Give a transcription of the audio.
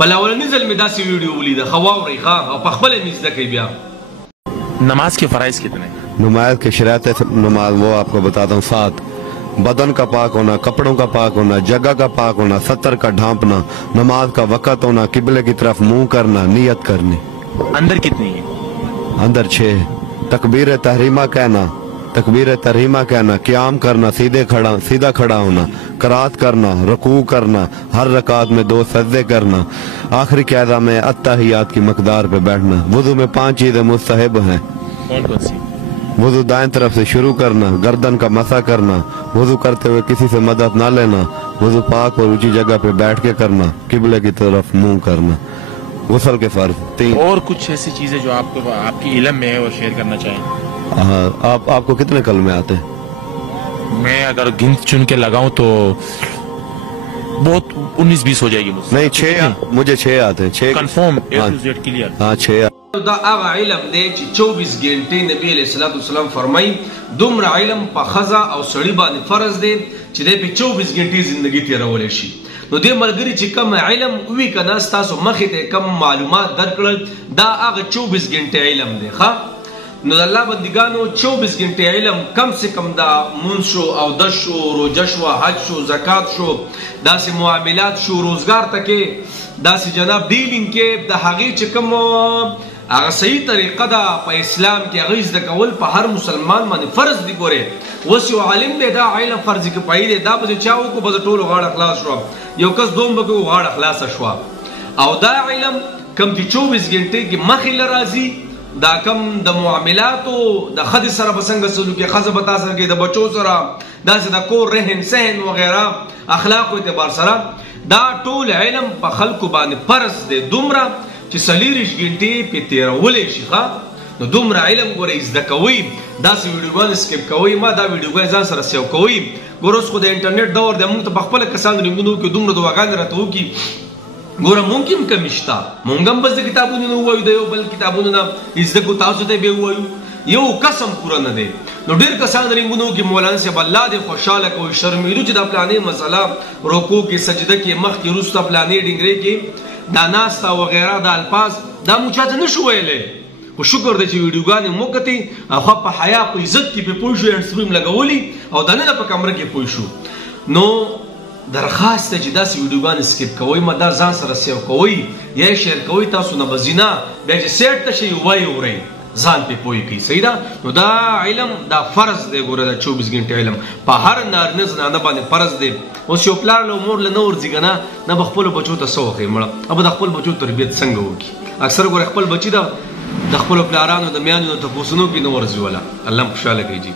په اولني ځل مې داسې ویډیو ولیده ښه واورئ ښه او په خپله مې زده کوئ بیا. نماز کے فرائض کتنے؟ نماز کے شرائط نماز وہ آپ کو بتاتا ہوں 7. بدن کا پاک ہونا، کپڑوں کا پاک ہونا، جگہ کا پاک ہونا، ستر کا ڈھانپنا، نماز کا وقت ہونا، قبلے کی طرف منہ کرنا، نیت کرنی. اندر کتنی ہے؟ اندر 6. تکبیر تحریمہ کہنا، تکبیر تحریمہ کہنا، قیام کرنا، سیدھا کھڑا ہونا، قرات کرنا، رکوع کرنا، ہر رکعت میں 2 سجدے کرنا، آخری قاعدہ میں التحیات کی مقدار پہ بیٹھنا. وضو میں 5 چیزیں مستحب ہیں. کون کون سی؟ وضو دائیں طرف سے شروع کرنا، گردن کا مسح کرنا، وضو کرتے ہوئے کسی سے مدد نہ لینا، وضو پاک اور اونچی جگہ پہ بیٹھ کے کرنا، قبلے کی طرف منہ کرنا. غسل کے فرض 3. اور کچھ ایسی چیزیں جو آپ کی علم میں ہے اور شیئر کرنا چاہیں؟ آپ کو کتنے کلمے آتے ہیں؟ میں اگر گن چن کے لگاؤں تو بہت 19-20 ہو جائے گی. نہیں 6 مجھے 6 آتے ہیں. 6 کنفرم A to Z کلیئر. ہاں 6. دا هغه علم دی چې 24 غنټې نبی علیہ الصلوۃ والسلام فرمایي دومره علم په ښځه او سړي باندې فرض دی چې دی په 24 غنټې زندگی تیرولی شي. نو دې ملګري چې کم علم وي که نه ستاسو مخې ته کم معلومات درکړل دا هغه 24 غنټې علم دی ښه. نو د الله بندګانو 24 غنټې علم کم سے کم دا مونځ شو اودس شو روژه شو حج شو زکات شو داسې معاملات شو روزګار ته کې داسې جناب ډیلینګ کې د هغې چې کوم هغه صحیح طریقه ده په اسلام کې هغه زده کول په هر مسلمان باندې فرض دی. ګورې اوس یو عالم دی دا علم فرض کفایي دی دا به چا وکړو به د ټولو غاړه خلاص شوه یو کس دوم به کوو غاړه خلاصه شوه. او دا علم کم چې 24 غنټې کې مخې له راځي دا کم د معاملاتو د ښځې سره به څنګه سلوک یې ښځه به تا سره کوي د بچو سره داسې د کور رهن سهن وغیره اخلاقو اعتبار سره دا ټول علم په خلکو باندې فرض دی دومره چې 40 غنټې پې تېرولی شي ښه. نو دومره علم ګوره زده کوئ داسې ویډیوګانې سکیپ کوئ ما دا ویډیوګانې ځان سره سیو کوئ. ګوره اوس خو د انټرنیټ دور دی موږ ته په خپله کسان رنګونه وکړي دومره دعاګانې راته وکړي ګوره مونږ هم کمې شته مونږ هم بس د کتابونو نه ووایو د یو بل کتابونو نه زده کړو تاسو ته بیا ووایو یو قسم پوره نه دی. نو ډېر کسان رنګونه وکړي مولانا صاحب الله دې خوشحاله کوي شرمېدو چې دا پلانې مسله رکوع کې سجده کې مخکې وروسته پلانې ډنګرې کې دا ناسته وغیره دا الفاظ دا مو چاته نه شو ویلی خو شکر دی چې ویډیوګانې مو کتې او ښه په حیا په عزت کې پې پوه شو هینډسفري لګولي او دننه په کمره کې پوه شو. نو درخواست دی چې داسې ویډیوګانې سکیپ کوئ ما دا ځان سره سیو کوئ یا یې شیر کوئ تاسو نه به ځي نه بیا چې سیټ ته شئ وایې اورئ ځان پې پوه کوي صحیح ده. نو دا علم دا فرض دی ګوره دا 24 غنټې علم په هر نارینه زنانه باندې فرض دی. اوس یو پلار له مور له نه ورځي که نه نه به خپلو بچو ته څه وښیي مړه او به د خپل بچو تربیت څنګه وکړي. اکثر ګوره خپل بچي د خپلو پلارانو د میانو نه تپوسونو کې نه ورځي وله الله خوشحاله کوي جي.